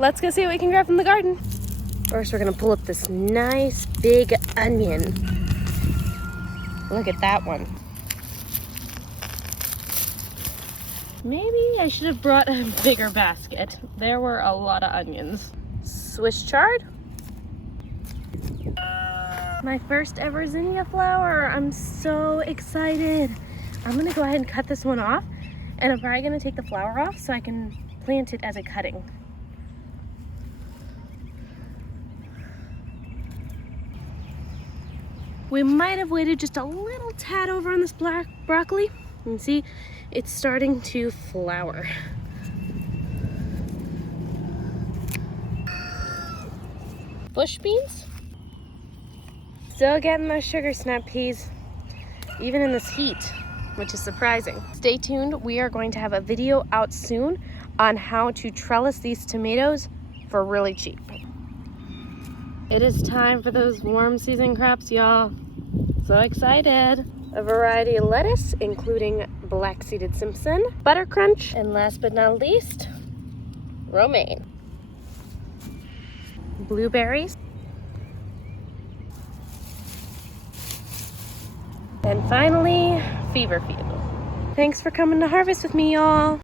Let's go see what we can grab from the garden. First, we're gonna pull up this nice big onion. Look at that one. Maybe I should have brought a bigger basket. There were a lot of onions. Swiss chard. My first ever zinnia flower. I'm so excited. I'm gonna go ahead and cut this one off, and I'm probably gonna take the flower off so I can plant it as a cutting. We might have waited just a little tad over on this black broccoli. You can see it's starting to flower. Bush beans. Still getting those sugar snap peas, even in this heat, which is surprising. Stay tuned. We are going to have a video out soon on how to trellis these tomatoes for really cheap. It is time for those warm season crops, y'all. So excited. A variety of lettuce, including black-seeded Simpson, butter crunch, and last but not least, romaine. Blueberries. And finally, feverfew. Thanks for coming to harvest with me, y'all.